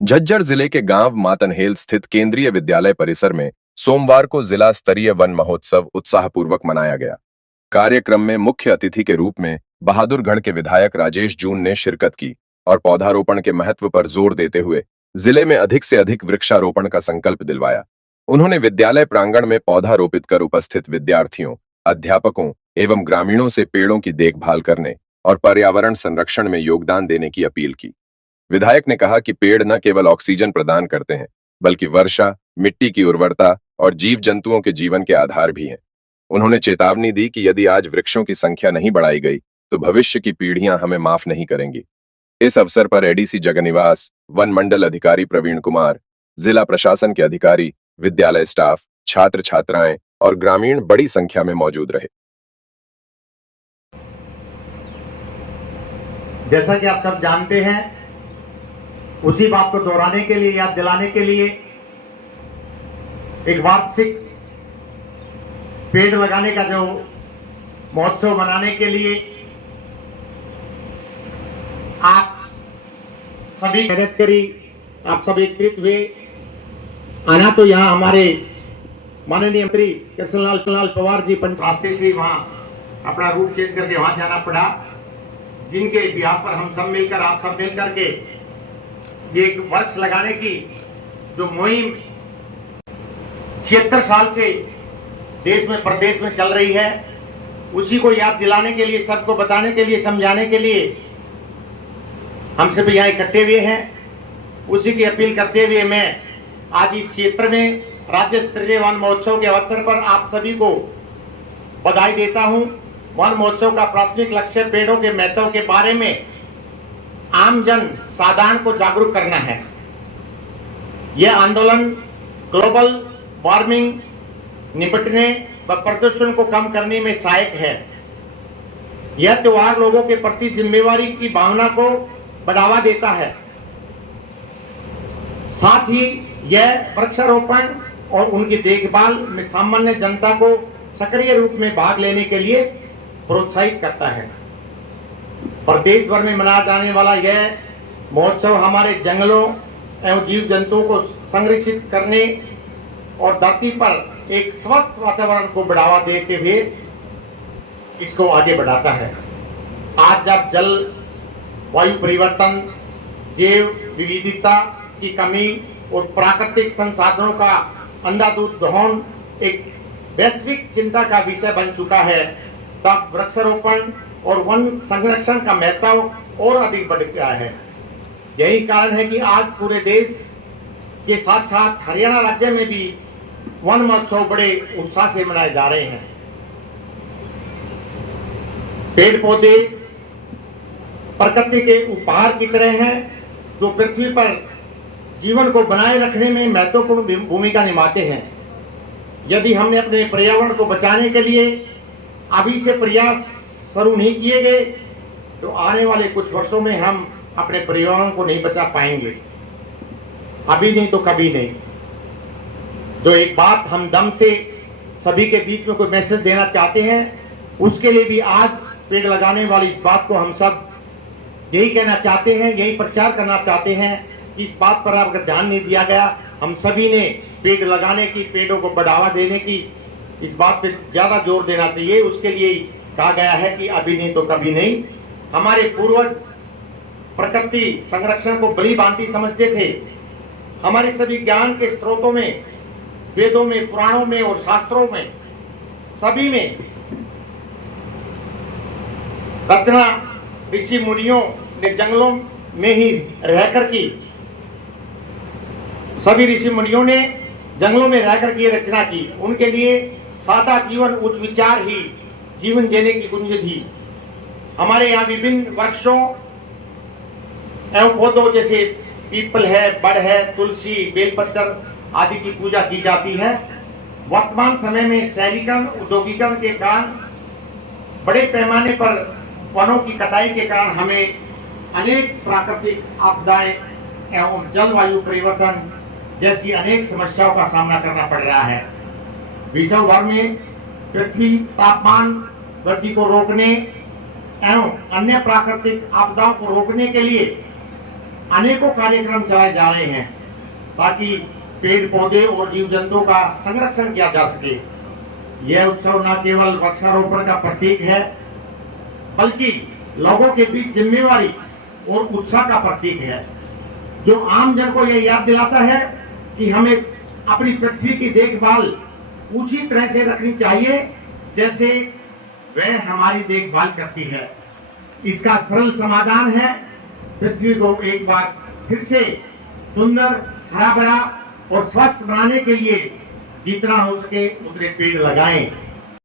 झज्जर जिले के गांव मातनहेल स्थित केंद्रीय विद्यालय परिसर में सोमवार को जिला स्तरीय वन महोत्सव उत्साहपूर्वक मनाया गया। कार्यक्रम में मुख्य अतिथि के रूप में बहादुरगढ़ के विधायक राजेश जून ने शिरकत की और पौधारोपण के महत्व पर जोर देते हुए जिले में अधिक से अधिक वृक्षारोपण का संकल्प दिलवाया। उन्होंने विद्यालय प्रांगण में पौधा रोपित कर उपस्थित विद्यार्थियों, अध्यापकों एवं ग्रामीणों से पेड़ों की देखभाल करने और पर्यावरण संरक्षण में योगदान देने की अपील की। विधायक ने कहा कि पेड़ न केवल ऑक्सीजन प्रदान करते हैं, बल्कि वर्षा, मिट्टी की उर्वरता और जीव जंतुओं के जीवन के आधार भी हैं। उन्होंने चेतावनी दी कि यदि आज वृक्षों की संख्या नहीं बढ़ाई गई, तो भविष्य की पीढ़ियां हमें माफ नहीं करेंगी। इस अवसर पर एडीसी जगनिवास, वन मंडल अधिकारी प्रवीण कुमार, जिला प्रशासन के अधिकारी, विद्यालय स्टाफ, छात्र छात्राएं और ग्रामीण बड़ी संख्या में मौजूद रहे। जैसा कि आप सब जानते हैं, उसी बात को दोहराने के लिए, याद दिलाने के लिए एक वार्षिक पेड़ लगाने का जो महोत्सव मनाने के लिए आप सभी मेहनत करी, आप सब एकत्रित हुए। आना तो यहाँ हमारे माननीय मंत्री कृष्णलाल पवार जी रास्ते से वहाँ अपना रूट चेंज करके वहाँ जाना पड़ा, जिनके बिहार पर हम सब मिलकर, आप सब मिल करके ये एक वृक्ष लगाने की जो मुहिम 76 साल से देश में प्रदेश में चल रही है, उसी को याद दिलाने के लिए, सबको बताने के लिए, समझाने के लिए हम सभी यहाँ इकट्ठे हुए हैं। उसी की अपील करते हुए मैं आज इस क्षेत्र में राज्य स्तरीय वन महोत्सव के अवसर पर आप सभी को बधाई देता हूँ। वन महोत्सव का प्राथमिक लक्ष्य पेड़ों के महत्व के बारे में आम जन साधारण को जागरूक करना है। यह आंदोलन ग्लोबल वार्मिंग निपटने व प्रदूषण को कम करने में सहायक है। यह त्योहार लोगों के प्रति जिम्मेवारी की भावना को बढ़ावा देता है। साथ ही यह वृक्षारोपण और उनकी देखभाल में सामान्य जनता को सक्रिय रूप में भाग लेने के लिए प्रोत्साहित करता है। प्रदेश भर में मनाया जाने वाला यह महोत्सव हमारे जंगलों एवं जीव जंतुओं को संरक्षित करने और धरती पर एक स्वस्थ वातावरण को बढ़ावा देते हुए इसको आगे बढ़ाता है। आज जब जल वायु परिवर्तन, जैव विविधता की कमी और प्राकृतिक संसाधनों का अंधाधुंध दोहन एक वैश्विक चिंता का विषय बन चुका है, तब वृक्षारोपण और वन संरक्षण का महत्व और अधिक बढ़ गया है। यही कारण है कि आज पूरे देश के साथ साथ हरियाणा राज्य में भी वन महोत्सव बड़े उत्साह से मनाए जा रहे हैं। पेड़ पौधे प्रकृति के उपहार की तरह हैं, जो पृथ्वी पर जीवन को बनाए रखने में महत्वपूर्ण भूमिका निभाते हैं। यदि हमने अपने पर्यावरण को बचाने के लिए अभी से प्रयास शुरू नहीं किए गए, तो आने वाले कुछ वर्षों में हम अपने पर्यावरण को नहीं बचा पाएंगे। अभी नहीं तो कभी नहीं। जो एक बात हम दम से सभी के बीच में कोई मैसेज देना चाहते हैं, उसके लिए भी आज पेड़ लगाने वाली इस बात को हम सब यही कहना चाहते हैं, यही प्रचार करना चाहते हैं कि इस बात पर अगर ध्यान नहीं दिया गया, हम सभी ने पेड़ लगाने की, पेड़ों को बढ़ावा देने की, इस बात पे ज्यादा जोर देना चाहिए। उसके लिए कहा गया है कि अभी नहीं तो कभी नहीं। हमारे पूर्वज प्रकृति संरक्षण को बड़ी भांति समझते थे। हमारे सभी ज्ञान के स्रोतों में, वेदों में, पुराणों में और शास्त्रों में, सभी में रचना ऋषि मुनियों ने जंगलों में ही रहकर की, सभी ऋषि मुनियों ने जंगलों में रहकर की रचना की। उनके लिए सादा जीवन, उच्च विचार ही जीवन जीने की कुंजी थी। हमारे यहाँ विभिन्न वृक्षों एवं पौधों जैसे पीपल है, बड़ है, तुलसी, बेलपत्र आदि की पूजा की जाती है। वर्तमान समय में शहरीकरण, औद्योगिकरण के कारण बड़े पैमाने पर वनों की कटाई के कारण हमें अनेक प्राकृतिक आपदाएं एवं जलवायु परिवर्तन जैसी अनेक समस्याओं का सामना करना पड़ रहा है। विश्व भर में पृथ्वी तापमान वृद्धि को रोकने एवं अन्य प्राकृतिक आपदाओं को रोकने के लिए अनेकों कार्यक्रम चलाए जा रहे हैं ताकि पेड़ पौधे और जीव जंतुओं का संरक्षण किया जा सके। यह उत्सव न केवल वृक्षारोपण का प्रतीक है बल्कि लोगों के बीच जिम्मेवारी और उत्साह का प्रतीक है, जो आम जन को यह याद दिलाता है कि हमें अपनी पृथ्वी की देखभाल उसी तरह से रखनी चाहिए जैसे वह हमारी देखभाल करती है। इसका सरल समाधान है पृथ्वी को एक बार फिर से सुंदर, हरा भरा और स्वस्थ बनाने के लिए जितना हो सके उतने पेड़ लगाएं।